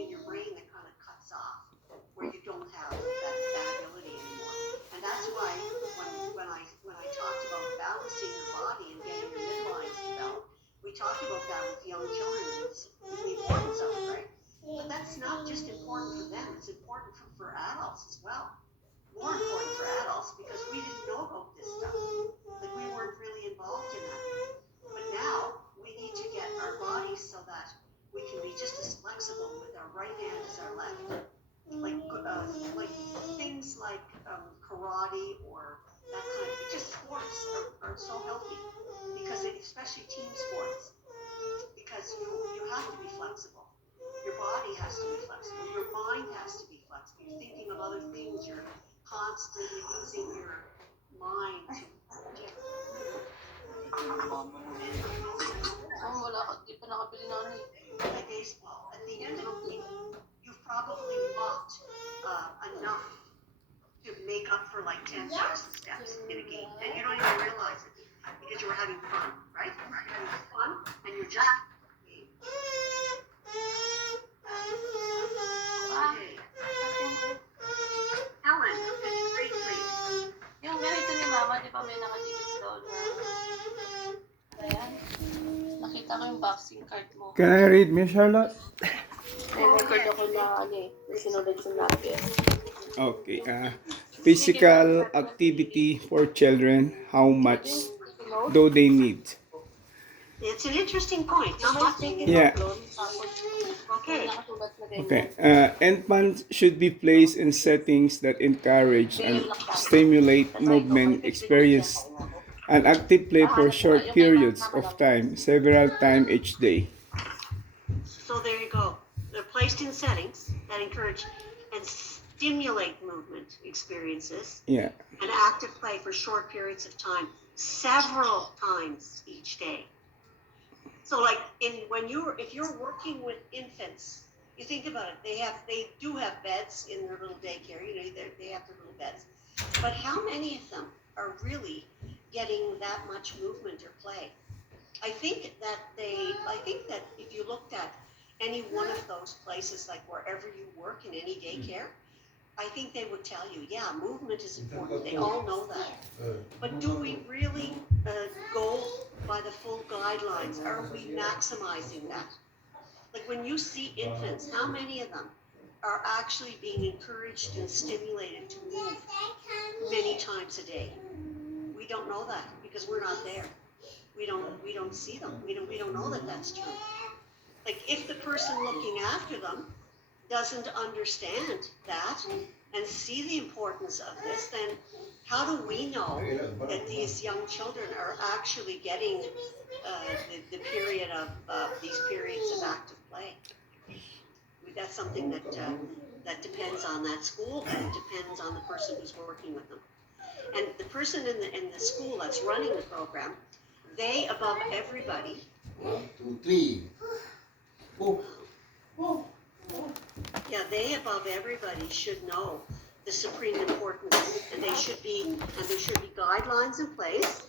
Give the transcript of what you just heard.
in your brain that kind of cuts off, where you don't have that ability anymore. And that's why when I talked about balancing your body and getting your midlines developed, we talked about that with young children, the importance of it, right? But that's not just important for them, it's important for adults as well. More important for adults because we didn't know about this stuff. Like we weren't really involved in that. But now we need to get our bodies so that we can be just as flexible with our right hand as our left. Like things like karate or that kind of just sports are so healthy because especially team sports, because you have to be flexible. Your body has to be flexible. Your mind has to be flexible. You're thinking of other things. You're constantly using your mind to. Di pa nakabili na ano eh. Play baseball. At the end of the week, you've probably walked enough to make up for like 10,000 steps in a game, and you don't even realize it because you were having fun, right? You're having fun, and you're just. Helen, could you read, please? Yung ganito ni Mama, di ba may nakadikit doon na... Ayan. Nakita ko yung boxing card mo. Can I read, Miss Charlotte? May record ako na ano eh. Sinunod yung napkin. Okay. Physical activity for children. How much do they need? It's an interesting point. Yeah. Okay. Okay. Infants should be placed in settings that encourage and stimulate movement, experience, and active play for short periods of time, several times each day. So there you go. They're placed in settings that encourage and stimulate movement experiences Yeah. and active play for short periods of time, several times each day. So like if you're working with infants, you think about it, they do have beds in their little daycare, they have their little beds. But how many of them are really getting that much movement or play? I think that if you looked at any one of those places, like wherever you work in any daycare, I think they would tell you, yeah, movement is important. They all know that. But do we really go by the full guidelines? Are we maximizing that? Like when you see infants, how many of them are actually being encouraged and stimulated to move many times a day? We don't know that because we're not there. We don't see them. We don't know that that's true. Like if the person looking after them doesn't understand that and see the importance of this, then how do we know that these young children are actually getting the period of these periods of active play? That's something that depends on that school, and it depends on the person who's working with them. And the person in the school that's running the program, they above everybody. 1, 2, 3. Yeah, they above everybody should know the supreme importance, and there should be guidelines in place